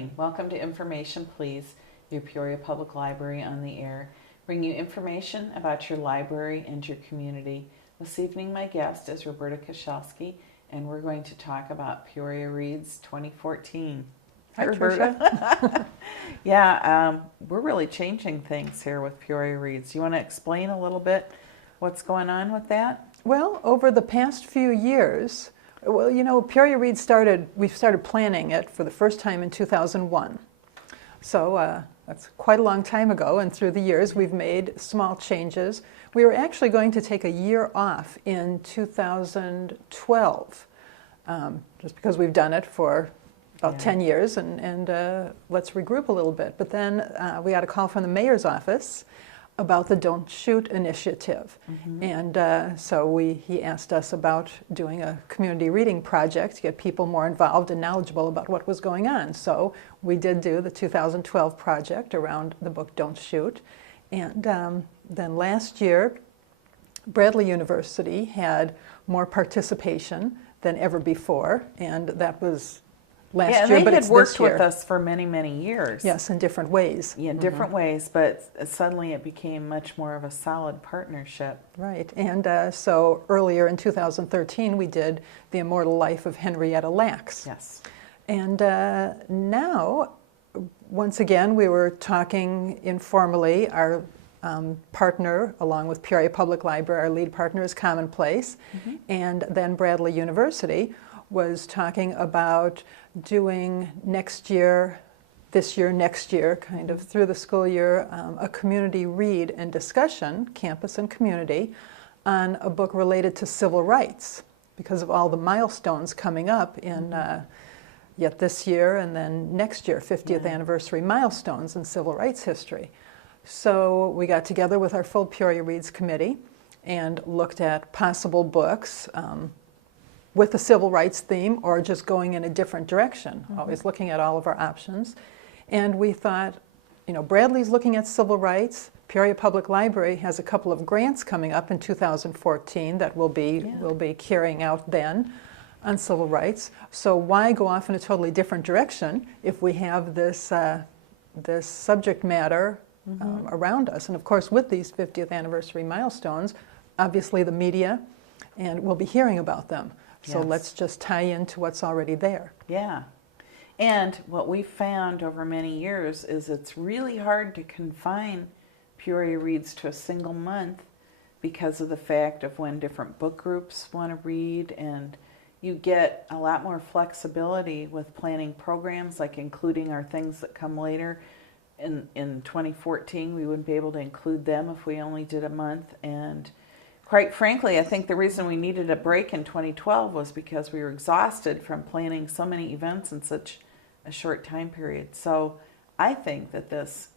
morning. Welcome to Information Please, your Peoria Public Library on the air. Bring you information about your library and your community. This evening my guest is Roberta Koshalski, and we're going to talk about Peoria Reads 2014. Hi, Roberta. Yeah, we're really changing things here with Peoria Reads. You want to explain a little bit what's going on with that? Well, over the past few years, Peoria Reads we started planning it for the first time in 2001. So that's quite a long time ago, and through the years we've made small changes. We were actually going to take a year off in 2012, just because we've done it for about 10 years, and let's regroup a little bit. But then we got a call from the mayor's office about the Don't Shoot initiative. And so he asked us about doing a community reading project to get people more involved and knowledgeable about what was going on. So we did do the 2012 project around the book Don't Shoot. And then last year, Bradley University had more participation than ever before, and that was last year, but they it's had worked this year. with us for many, many years. Yes, in different ways. Yeah, in different ways, but suddenly it became much more of a solid partnership. Right, and so earlier in 2013 we did The Immortal Life of Henrietta Lacks. Yes. And now, once again, we were talking informally. Our partner, along with Peoria Public Library, our lead partner is Commonplace, and then Bradley University was talking about doing next year, this year, next year, kind of through the school year, a community read and discussion, campus and community, on a book related to civil rights because of all the milestones coming up in yet this year and then next year, 50th anniversary milestones in civil rights history. So we got together with our full Peoria Reads committee and looked at possible books with the civil rights theme or just going in a different direction, always looking at all of our options. And we thought, Bradley's looking at civil rights. Peoria Public Library has a couple of grants coming up in 2014 that we'll be carrying out then on civil rights. So why go off in a totally different direction if we have this, this subject matter around us? And of course, with these 50th anniversary milestones, obviously the media, and we'll be hearing about them. So let's just tie into what's already there. Yeah. And what we found over many years is it's really hard to confine Peoria Reads to a single month because of the fact of when different book groups want to read, and you get a lot more flexibility with planning programs, like including our things that come later. In 2014, we wouldn't be able to include them if we only did a month, and quite frankly, I think the reason we needed a break in 2012 was because we were exhausted from planning so many events in such a short time period. So I think that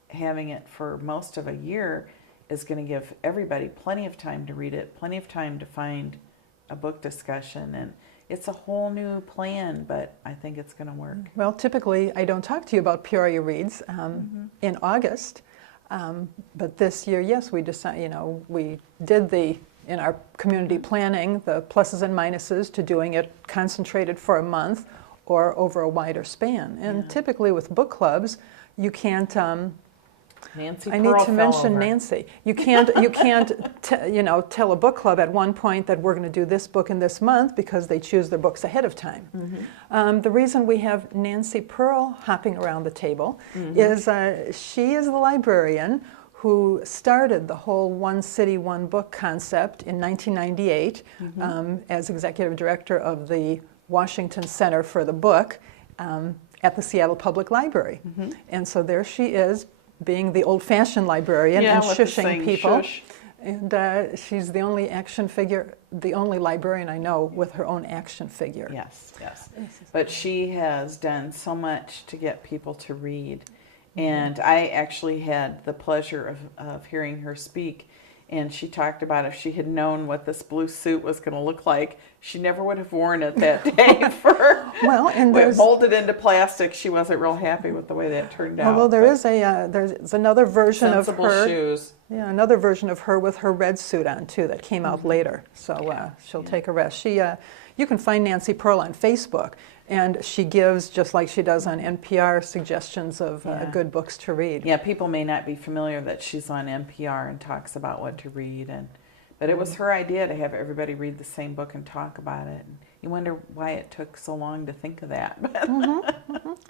having it for most of a year is going to give everybody plenty of time to read it, plenty of time to find a book discussion, and it's a whole new plan, but I think it's going to work. Well, typically I don't talk to you about Peoria Reads in August, but this year, yes, we decided, we did in our community planning, the pluses and minuses to doing it concentrated for a month or over a wider span. And typically with book clubs, you can't, Nancy I Pearl need to mention over. Nancy. You can't tell a book club at one point that we're going to do this book in this month because they choose their books ahead of time. The reason we have Nancy Pearl hopping around the table is she is the librarian who started the whole One City, One Book concept in 1998 as executive director of the Washington Center for the Book at the Seattle Public Library. And so there she is, being the old-fashioned librarian and shushing people. Shush. And she's the only action figure, the only librarian I know with her own action figure. Yes, yes. But she has done so much to get people to read. And I actually had the pleasure of hearing her speak, and she talked about if she had known what this blue suit was going to look like, she never would have worn it that day. And there's molded into plastic. She wasn't real happy with the way that turned out. Although there's another version of her. Shoes. Yeah, another version of her with her red suit on too that came out later. So she'll take a rest. You can find Nancy Pearl on Facebook. And she gives, just like she does on NPR, suggestions of good books to read. Yeah, people may not be familiar that she's on NPR and talks about what to read, but it was her idea to have everybody read the same book and talk about it. And you wonder why it took so long to think of that.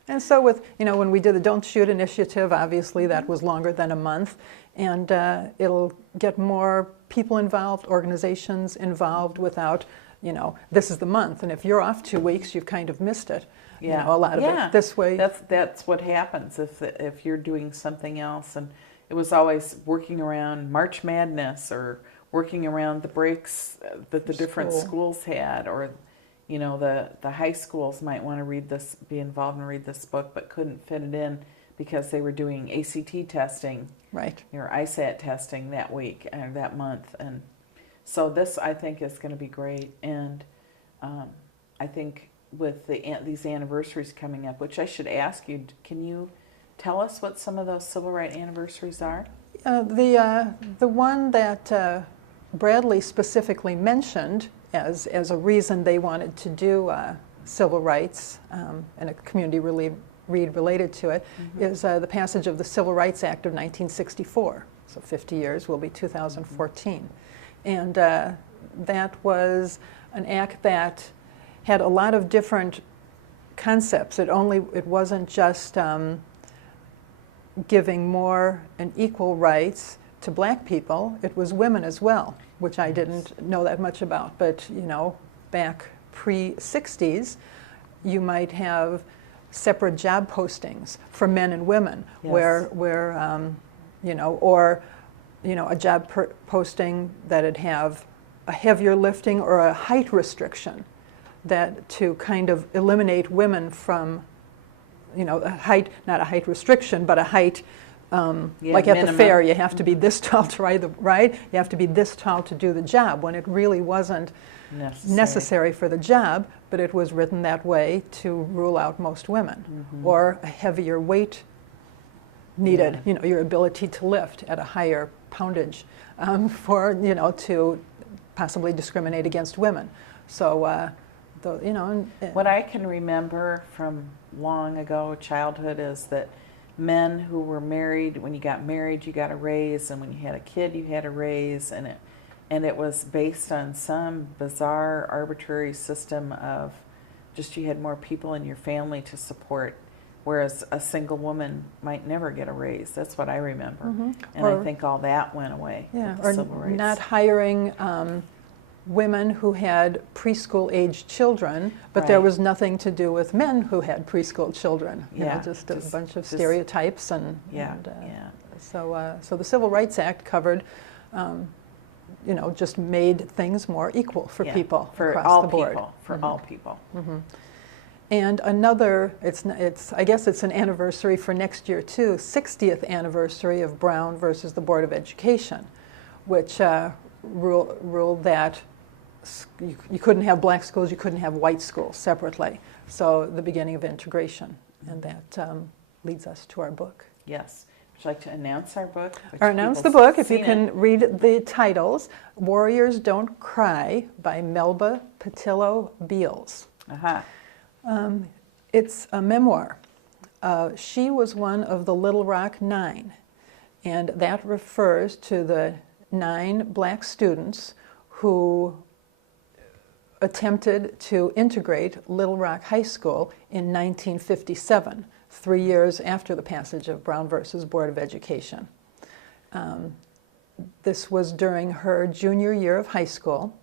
And so with, when we did the Don't Shoot initiative, obviously that was longer than a month, and it'll get more people involved, organizations involved without, this is the month, and if you're off 2 weeks, you've kind of missed it. Yeah. A lot of it this way. That's what happens if you're doing something else. And it was always working around March Madness or working around the breaks that the different schools had, or the high schools might want to be involved and read this book, but couldn't fit it in because they were doing ACT testing, right, or ISAT testing that week or that month. And so this, I think, is going to be great. And I think with these anniversaries coming up, which I should ask you, can you tell us what some of those civil rights anniversaries are? The one that Bradley specifically mentioned as a reason they wanted to do civil rights and a community read related to it is the passage of the Civil Rights Act of 1964. So 50 years will be 2014. And that was an act that had a lot of different concepts. It wasn't just giving more and equal rights to black people. It was women as well, which I didn't know that much about. But back pre-60s, you might have separate job postings for men and women, where a job posting that'd have a heavier lifting or a height restriction, that to kind of eliminate women from, a height, not a height restriction, but a height, like at the fair, you have to be this tall to ride, you have to be this tall to do the job, when it really wasn't necessary for the job, but it was written that way to rule out most women. Or a heavier weight needed, your ability to lift at a higher poundage to possibly discriminate against women. So, what I can remember from long ago, childhood, is that men who were married, when you got married, you got a raise, and when you had a kid, you had a raise, and it was based on some bizarre, arbitrary system of just you had more people in your family to support, whereas a single woman might never get a raise. That's what I remember. And I think all that went away with the civil rights. Not hiring women who had preschool-aged children, but there was nothing to do with men who had preschool children. Just a bunch of stereotypes. So the Civil Rights Act covered, just made things more equal for people across the board. For all people. And another, I guess it's an anniversary for next year too, 60th anniversary of Brown versus the Board of Education, which ruled that you couldn't have black schools, you couldn't have white schools separately. So the beginning of integration, and that leads us to our book. Yes. Would you like to announce our book? Or announce the book, if you can read the titles. Warriors Don't Cry by Melba Patillo Beals. It's a memoir. She was one of the Little Rock Nine, and that refers to the 9 black students who attempted to integrate Little Rock High School in 1957, 3 years after the passage of Brown versus Board of Education. This was during her junior year of high school,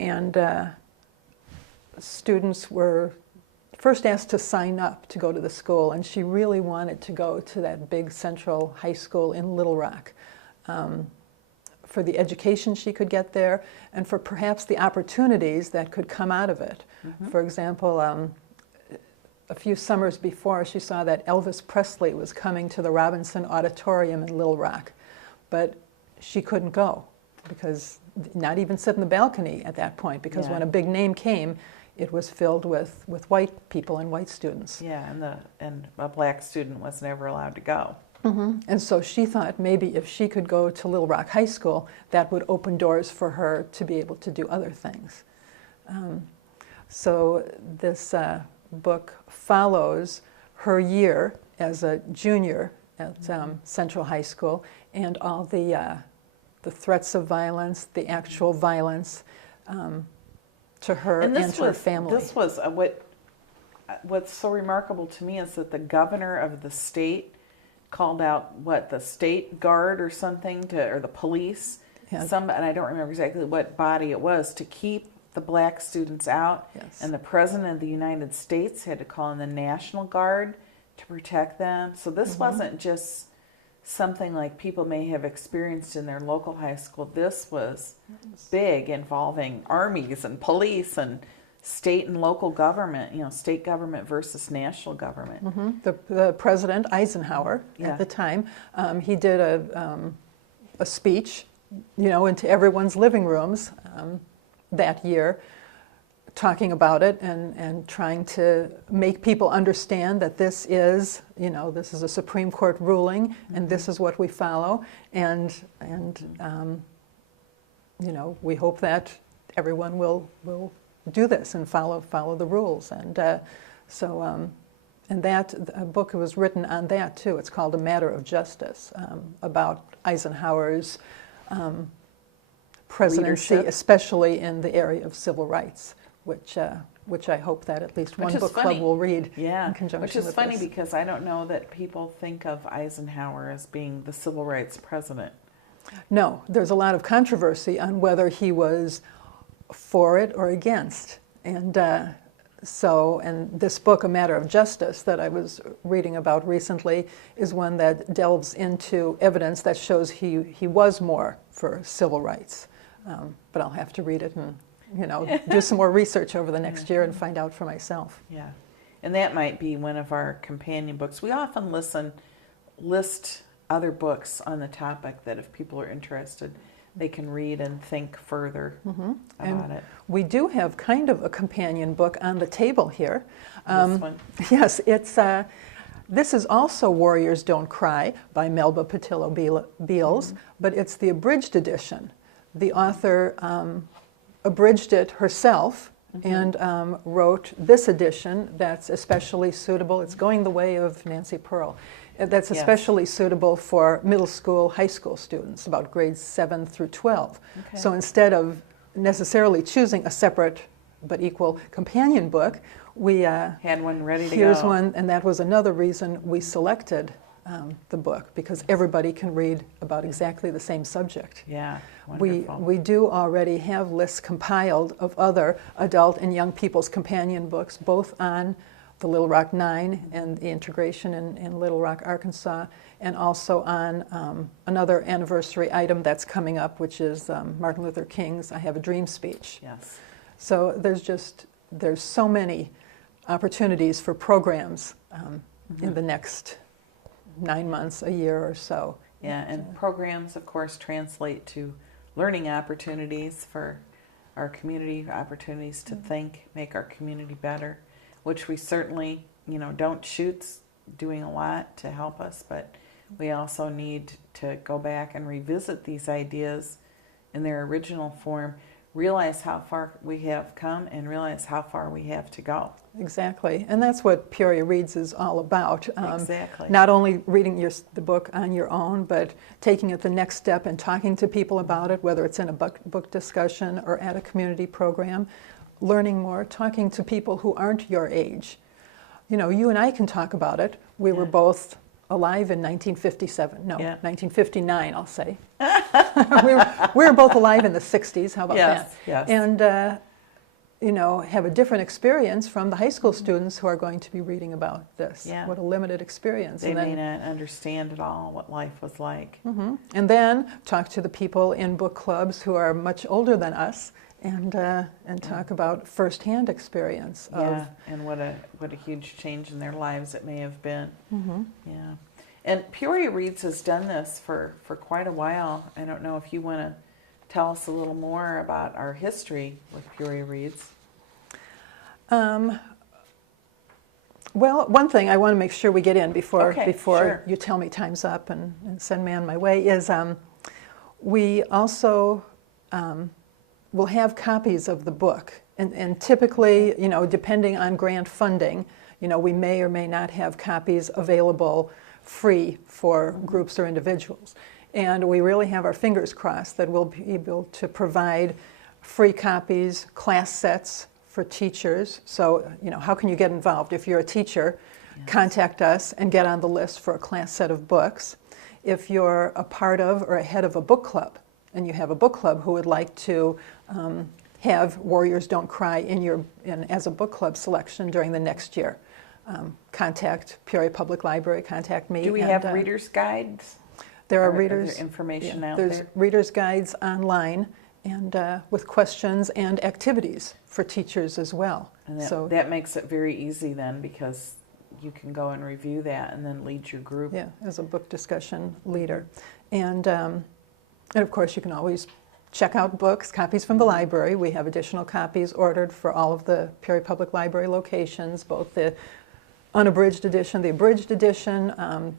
and students were first asked to sign up to go to the school, and she really wanted to go to that big central high school in Little Rock for the education she could get there and for perhaps the opportunities that could come out of it. For example, a few summers before, she saw that Elvis Presley was coming to the Robinson Auditorium in Little Rock, but she couldn't go, because not even sit in the balcony at that point, because when a big name came, it was filled with white people and white students. And a black student was never allowed to go. And so she thought maybe if she could go to Little Rock High School, that would open doors for her to be able to do other things. So this book follows her year as a junior at Central High School and all the threats of violence, the actual violence to her and to her family. This was what's so remarkable to me is that the governor of the state called out the state guard or something or the police, and I don't remember exactly what body it was, to keep the black students out. Yes. And the president of the United States had to call in the National Guard to protect them. So this wasn't just something like people may have experienced in their local high school. This was big, involving armies and police and state and local government, state government versus national government. The President Eisenhower at the time, he did a speech, into everyone's living rooms that year, talking about it and trying to make people understand that this is a Supreme Court ruling and this is what we follow, and we hope that everyone will do this and follow the rules, and that book was written on that too. It's called A Matter of Justice, about Eisenhower's presidency, leadership, especially in the area of civil rights, which I hope that at least one book club will read in conjunction with this. Which is funny because I don't know that people think of Eisenhower as being the civil rights president. No, there's a lot of controversy on whether he was for it or against. And and this book, A Matter of Justice, that I was reading about recently, is one that delves into evidence that shows he was more for civil rights. But I'll have to read it and do some more research over the next year and find out for myself. Yeah, and that might be one of our companion books. We often list other books on the topic that if people are interested, they can read and think further about it. We do have kind of a companion book on the table here. This one? Yes, this is also Warriors Don't Cry by Melba Patillo Beals, but it's the abridged edition. The author abridged it herself and wrote this edition that's especially suitable. It's going the way of Nancy Pearl. That's especially suitable for middle school, high school students, about grades 7 through 12. Okay. So instead of necessarily choosing a separate but equal companion book, we had one ready to go. Here's one, and that was another reason we selected the book, because everybody can read about exactly the same subject. Yeah, wonderful. We do already have lists compiled of other adult and young people's companion books, both on the Little Rock Nine and the integration in Little Rock, Arkansas, and also on another anniversary item that's coming up, which is Martin Luther King's I Have a Dream speech. Yes. So there's so many opportunities for programs in the next 9 months, a year or so. Yeah, and programs, of course, translate to learning opportunities for our community, opportunities to think, make our community better, which we certainly, don't shoot's doing a lot to help us, but we also need to go back and revisit these ideas in their original form, realize how far we have come, and realize how far we have to go. Exactly, and that's what Peoria Reads is all about. Exactly. Not only reading the book on your own, but taking it the next step and talking to people about it, whether it's in a book discussion or at a community program, learning more, talking to people who aren't your age. You and I can talk about it. We were both alive in 1957. No, 1959, I'll say. we were both alive in the 60s. How about that? Yes. And have a different experience from the high school students who are going to be reading about this. Yeah. What a limited experience. They may not understand at all what life was like. And then talk to the people in book clubs who are much older than us, and talk about firsthand experience and what a huge change in their lives it may have been. Yeah, and Peoria Reads has done this for quite a while. I don't know if you want to tell us a little more about our history with Peoria Reads. Well, one thing I want to make sure we get in before sure. you tell me time's up and send me on my way is we also will have copies of the book And typically, depending on grant funding, we may or may not have copies available free for groups or individuals. And we really have our fingers crossed that we'll be able to provide free copies, class sets for teachers. So, how can you get involved? If you're a teacher, contact us and get on the list for a class set of books. If you're a part of or a head of a book club, and you have a book club who would like to have Warriors Don't Cry as a book club selection during the next year, contact Peoria Public Library, contact me. Do we have readers' guides? There are Is there readers. information out There's there? readers' guides online, and with questions and activities for teachers as well. And So that makes it very easy then, because you can go and review that and then lead your group. yeah, as a book discussion leader, and of course you can always check out books, copies from the library. We have additional copies ordered for all of the Peoria Public Library locations, both the unabridged edition, the abridged edition.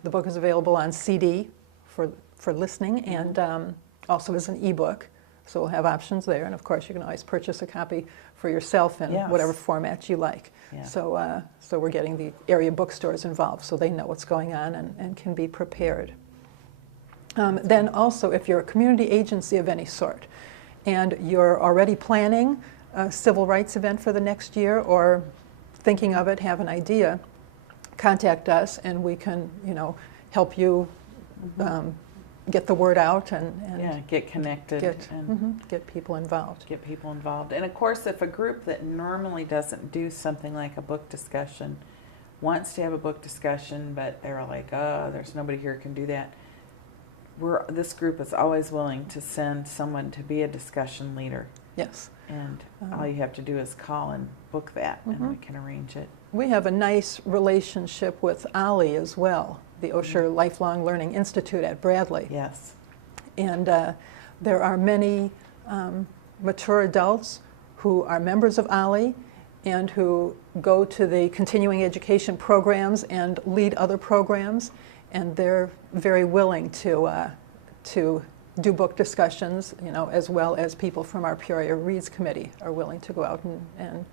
The book is available on CD for listening, and also as an ebook. So we'll have options there, and of course you can always purchase a copy for yourself in Yes. whatever format you like. Yeah. So we're getting the area bookstores involved so they know what's going on and can be prepared. Then also, if you're a community agency of any sort and you're already planning a civil rights event for the next year or thinking of it, have an idea, contact us and we can, help you get the word out and get connected and get people involved. get people involved. And of course, if a group that normally doesn't do something like a book discussion wants to have a book discussion, but they're like, oh, there's nobody here who can do that, this group is always willing to send someone to be a discussion leader. Yes. And all you have to do is call and book that, and we can arrange it. We have a nice relationship with OLLI as well, the Osher Lifelong Learning Institute at Bradley. Yes. And there are many mature adults who are members of OLLI and who go to the continuing education programs and lead other programs, and they're very willing to do book discussions, as well as people from our Peoria Reads Committee are willing to go out and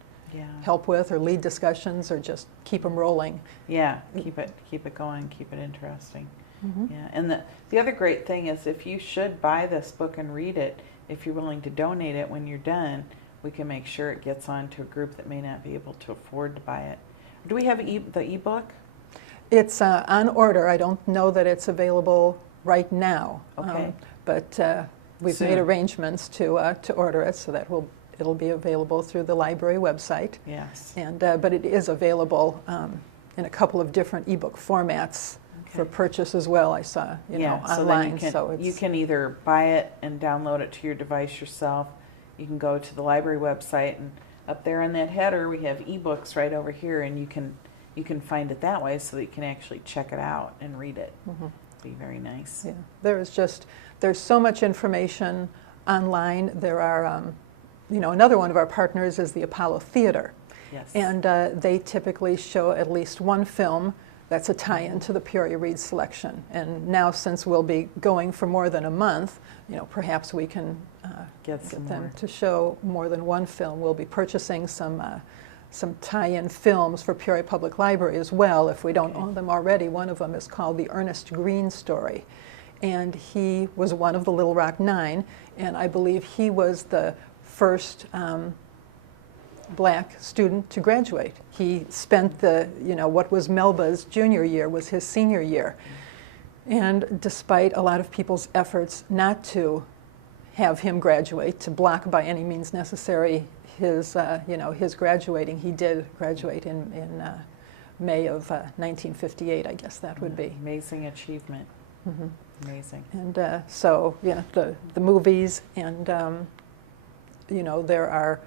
help with or lead discussions or just keep them rolling. Yeah, keep it going, keep it interesting. Yeah, and the other great thing is if you should buy this book and read it, if you're willing to donate it when you're done, we can make sure it gets on to a group that may not be able to afford to buy it. Do we have the ebook? It's on order. I don't know that it's available right now. Okay. But we've Soon. made arrangements to order it so that it'll be available through the library website. Yes. And but it is available in a couple of different ebook formats for purchase as well. I saw, online. So then you can either buy it and download it to your device yourself. You can go to the library website, and up there in that header we have ebooks right over here, and you can find it that way so that you can actually check it out and read it. Be very nice. Yeah, there's so much information online. There are, another one of our partners is the Apollo Theater. Yes. And they typically show at least one film that's a tie-in to the Peoria Reads selection. And now, since we'll be going for more than a month, perhaps we can get them more to show more than one film. We'll be purchasing some tie-in films for Peoria Public Library as well, if we don't own them already. One of them is called The Ernest Green Story. And he was one of the Little Rock Nine, and I believe he was the first black student to graduate. He spent what was Melba's junior year was his senior year. And despite a lot of people's efforts not to have him graduate, to block by any means necessary his graduating, he did graduate in May of 1958, I guess that would be. Amazing achievement. Amazing. And the movies, and there are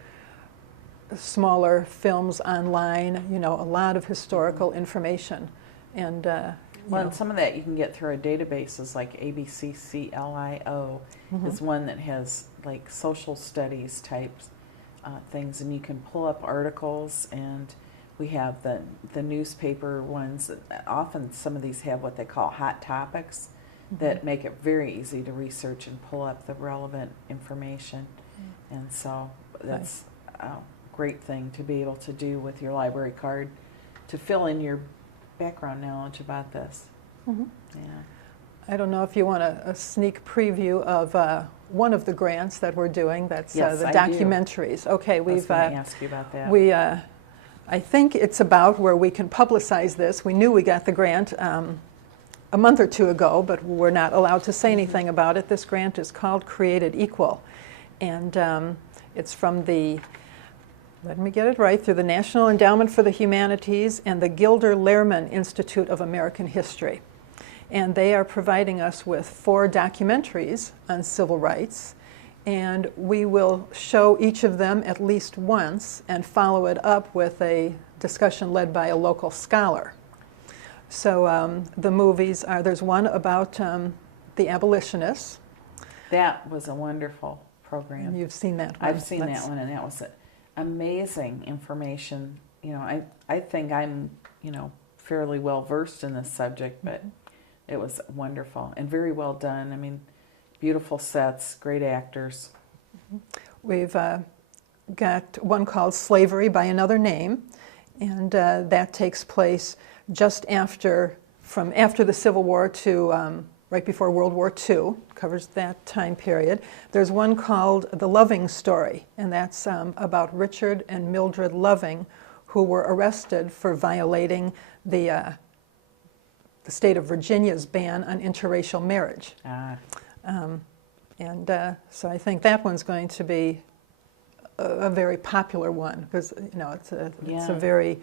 smaller films online, a lot of historical information. And and some of that you can get through our databases, like ABCCLIO is one that has like social studies types things, and you can pull up articles, and we have the newspaper ones. Often some of these have what they call hot topics that make it very easy to research and pull up the relevant information. And so that's great thing to be able to do with your library card, to fill in your background knowledge about this. Mm-hmm. Yeah. I don't know if you want a sneak preview of one of the grants that we're doing. That's Yes, the I do. documentaries. Okay, I was going to ask you about that. I think it's about where we can publicize this. We knew we got the grant a month or two ago, but we're not allowed to say anything about it. This grant is called Created Equal, and it's from the, let me get it right, through the National Endowment for the Humanities and the Gilder Lehrman Institute of American History. And they are providing us with 4 documentaries on civil rights, and we will show each of them at least once and follow it up with a discussion led by a local scholar. So the movies are, there's one about the abolitionists. That was a wonderful program. And you've seen that one. I've seen that one, and that was amazing information. You know, I think I'm, you know, fairly well versed in this subject, but it was wonderful and very well done. I mean, beautiful sets, great actors. We've got one called Slavery by Another Name, and that takes place just after the Civil War to right before World War II, covers that time period. There's one called The Loving Story, and that's about Richard and Mildred Loving, who were arrested for violating the state of Virginia's ban on interracial marriage. So I think that one's going to be a very popular one, because you know it's a very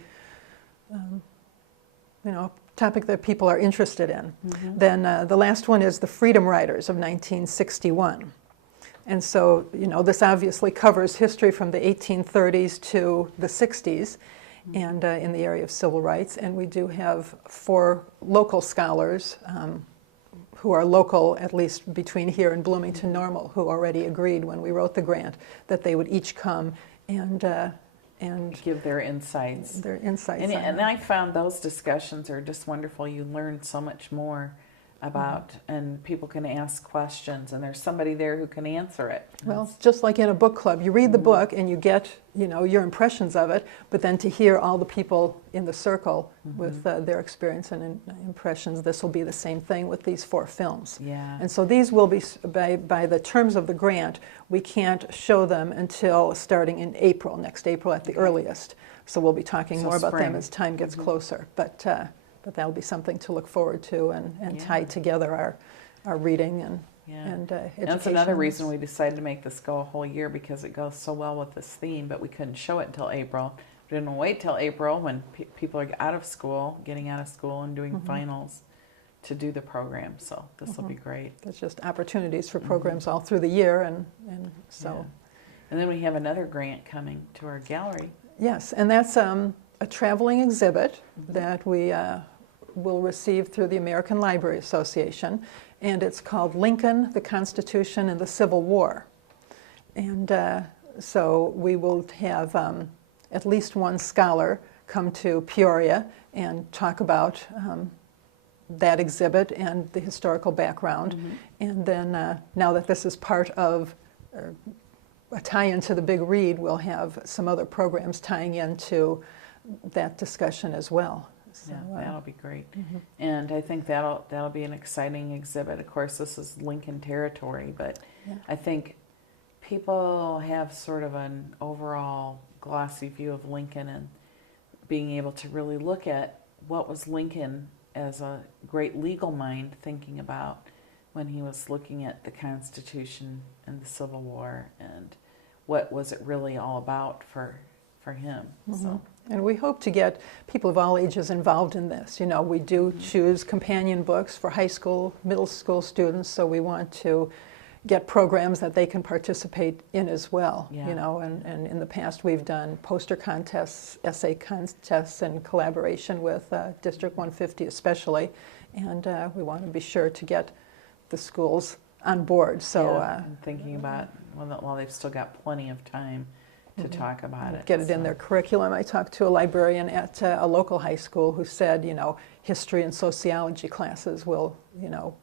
you know, topic that people are interested in. Mm-hmm. Then the last one is the Freedom Riders of 1961. And so, you know, this obviously covers history from the 1830s to the 60s, and in the area of civil rights. And we do have 4 local scholars who are local, at least between here and Bloomington Normal, who already agreed when we wrote the grant that they would each come and give their insights. And I found those discussions are just wonderful. You learn so much more about, and people can ask questions, and there's somebody there who can answer it. Well, it's just like in a book club. You read the book and you get, you know, your impressions of it, but then to hear all the people in the circle with their experience and impressions, this will be the same thing with these 4 films. Yeah. And so these will be, by the terms of the grant, we can't show them until starting in April, next April at the earliest. So we'll be talking more about them as time gets closer. But that'll be something to look forward to and tie together our reading and education. That's another reason we decided to make this go a whole year, because it goes so well with this theme, but we couldn't show it until April. We didn't wait till April when people are out of school, getting out of school and doing finals to do the program. So this will be great. There's just opportunities for programs all through the year, and so. Yeah. And then we have another grant coming to our gallery. Yes, and that's a traveling exhibit that we will receive through the American Library Association, and it's called Lincoln, the Constitution, and the Civil War. And so we will have at least one scholar come to Peoria and talk about that exhibit and the historical background. And then now that this is part of a tie-in to the big read, we'll have some other programs tying into that discussion as well. So, yeah, that'll be great. And I think that'll be an exciting exhibit. Of course, this is Lincoln territory, but I think people have sort of an overall glossy view of Lincoln, and being able to really look at what was Lincoln as a great legal mind thinking about when he was looking at the Constitution and the Civil War, and what was it really all about for him. So. And we hope to get people of all ages involved in this. You know, we do choose companion books for high school, middle school students, so we want to get programs that they can participate in as well. You know, and in the past we've done poster contests, essay contests in collaboration with District 150 especially, and we want to be sure to get the schools on board. So and thinking about, well, they've still got plenty of time to talk about it. Get it in their curriculum. I talked to a librarian at a local high school who said, you know, history and sociology classes will, you know,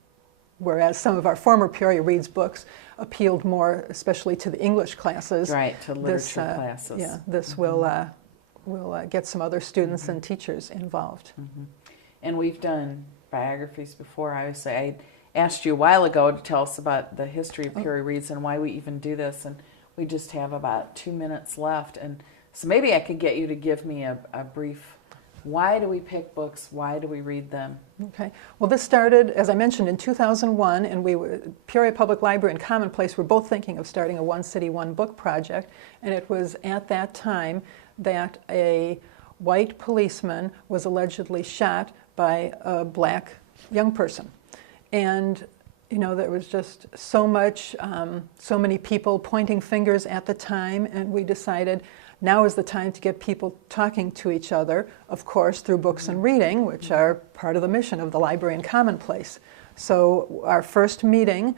whereas some of our former Peoria Reads books appealed more, especially to the English classes. Right, to literature This, classes. Yeah, this will get some other students and teachers involved. And we've done biographies before. I asked you a while ago to tell us about the history of Peoria Reads and why we even do this, and we just have about 2 minutes left. And so maybe I could get you to give me a brief, why do we pick books? Why do we read them? Okay. Well, this started, as I mentioned, in 2001, and Peoria Public Library and Commonplace were both thinking of starting a One City, One Book project, and it was at that time that a white policeman was allegedly shot by a black young person. And there was just so many people pointing fingers at the time, and we decided now is the time to get people talking to each other, of course, through books and reading, which are part of the mission of the Library and Commonplace. So our first meeting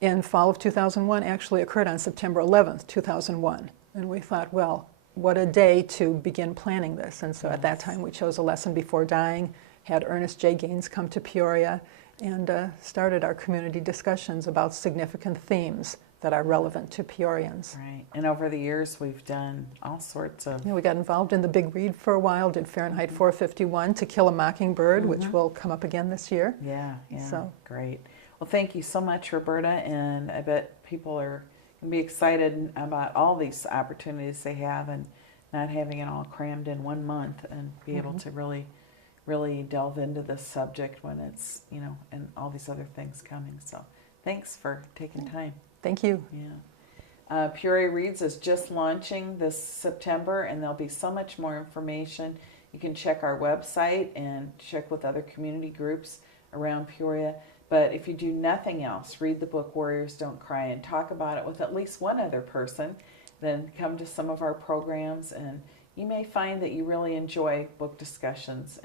in fall of 2001 actually occurred on September 11th, 2001. And we thought, well, what a day to begin planning this. And so at that time we chose A Lesson Before Dying, had Ernest J. Gaines come to Peoria, and started our community discussions about significant themes that are relevant to Peorians. Right. And over the years, we've done all sorts of... We got involved in the Big Read for a while, did Fahrenheit 451, To Kill a Mockingbird, which will come up again this year. Yeah, So. Great. Well, thank you so much, Roberta, and I bet people are going to be excited about all these opportunities they have and not having it all crammed in 1 month and be able to really delve into this subject when it's, and all these other things coming. So thanks for taking time. Thank you. Yeah. Peoria Reads is just launching this September, and there'll be so much more information. You can check our website and check with other community groups around Peoria. But if you do nothing else, read the book Warriors Don't Cry and talk about it with at least one other person. Then come to some of our programs, and you may find that you really enjoy book discussions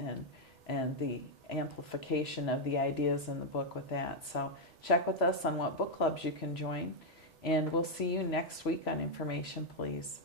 and the amplification of the ideas in the book with that. So check with us on what book clubs you can join, and we'll see you next week on Information Please.